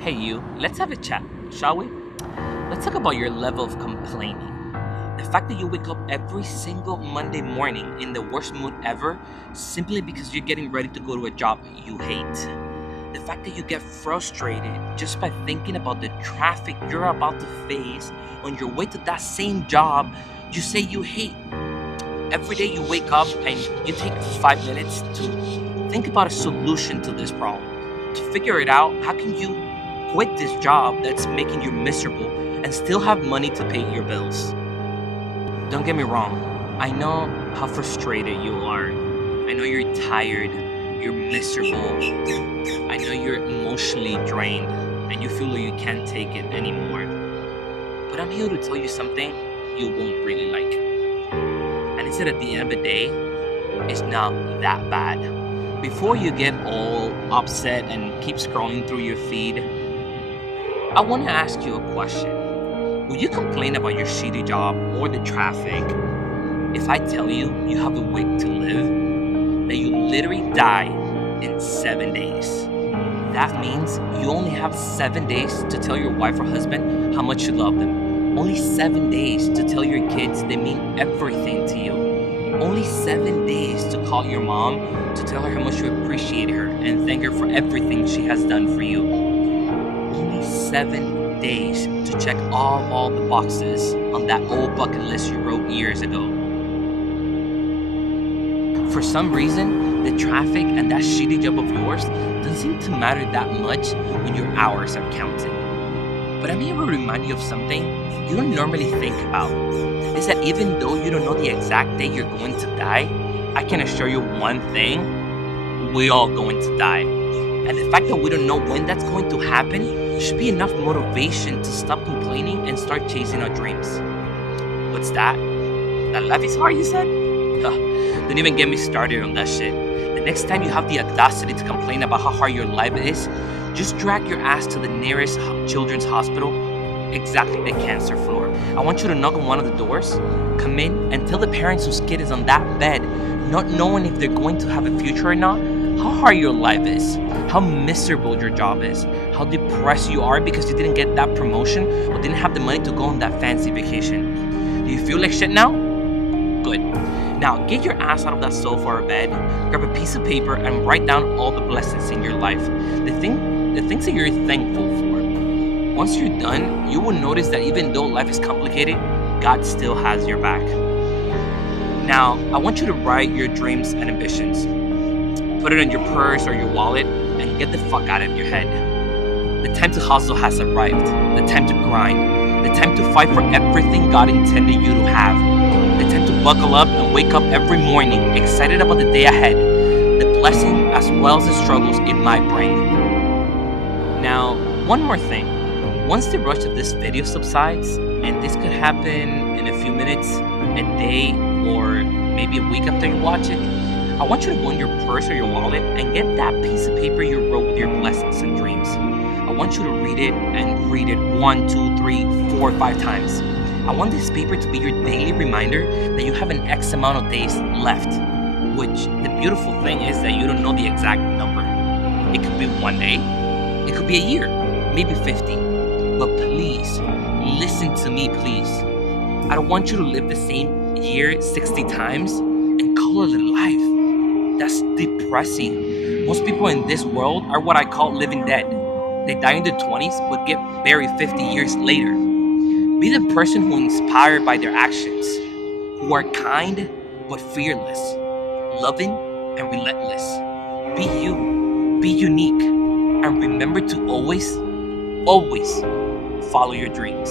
Hey you, let's have a chat, shall we? Let's talk about your level of complaining. The fact that you wake up every single Monday morning in the worst mood ever simply because you're getting ready to go to a job you hate. The fact that you get frustrated just by thinking about the traffic you're about to face on your way to that same job you say you hate. Every day you wake up and you take 5 minutes to think about a solution to this problem. To figure it out, how can you quit this job that's making you miserable and still have money to pay your bills? Don't get me wrong, I know how frustrated you are. I know you're tired, you're miserable. I know you're emotionally drained and you feel like you can't take it anymore. But I'm here to tell you something you won't really like. And it's that at the end of the day, it's not that bad. Before you get all upset and keep scrolling through your feed, I want to ask you a question. Will you complain about your shitty job or the traffic if I tell you you have a week to live, that you literally die in 7 days? That means you only have 7 days to tell your wife or husband how much you love them. Only 7 days to tell your kids they mean everything to you. Only 7 days to call your mom to tell her how much you appreciate her and thank her for everything she has done for you. Only 7 days to check all the boxes on that old bucket list you wrote years ago. For some reason, the traffic and that shitty job of yours doesn't seem to matter that much when your hours are counted. But I'm here to remind you of something you don't normally think about. Is that even though you don't know the exact day you're going to die, I can assure you one thing: we all going to die. And the fact that we don't know when that's going to happen should be enough motivation to stop complaining and start chasing our dreams. What's that? That life is hard, you said? Don't even get me started on that shit. The next time you have the audacity to complain about how hard your life is, just drag your ass to the nearest children's hospital, exactly the cancer floor. I want you to knock on one of the doors, come in, and tell the parents whose kid is on that bed, not knowing if they're going to have a future or not, how hard your life is, how miserable your job is, how depressed you are because you didn't get that promotion or didn't have the money to go on that fancy vacation. Do you feel like shit now? Good. Now get your ass out of that sofa or bed, grab a piece of paper and write down all the blessings in your life, the things that you're thankful for. Once you're done, you will notice that even though life is complicated, God still has your back. Now, I want you to write your dreams and ambitions. Put it in your purse or your wallet and get the fuck out of your head. The time to hustle has arrived. The time to grind. The time to fight for everything God intended you to have. The time to buckle up and wake up every morning excited about the day ahead. The blessing as well as the struggles it might bring. Now, one more thing. Once the rush of this video subsides, and this could happen in a few minutes, a day, or maybe a week after you watch it, I want you to go in your purse or your wallet and get that piece of paper you wrote with your blessings and dreams. I want you to read it and read it 1, 2, 3, 4, 5 times. I want this paper to be your daily reminder that you have an X amount of days left, which the beautiful thing is that you don't know the exact number. It could be 1 day, it could be a year, maybe 50. But please, listen to me, please. I don't want you to live the same year 60 times and call it a life. That's depressing. Most people in this world are what I call living dead. They die in their 20s but get buried 50 years later. Be the person who is inspired by their actions, who are kind but fearless, loving and relentless. Be you, be unique, and remember to always follow your dreams.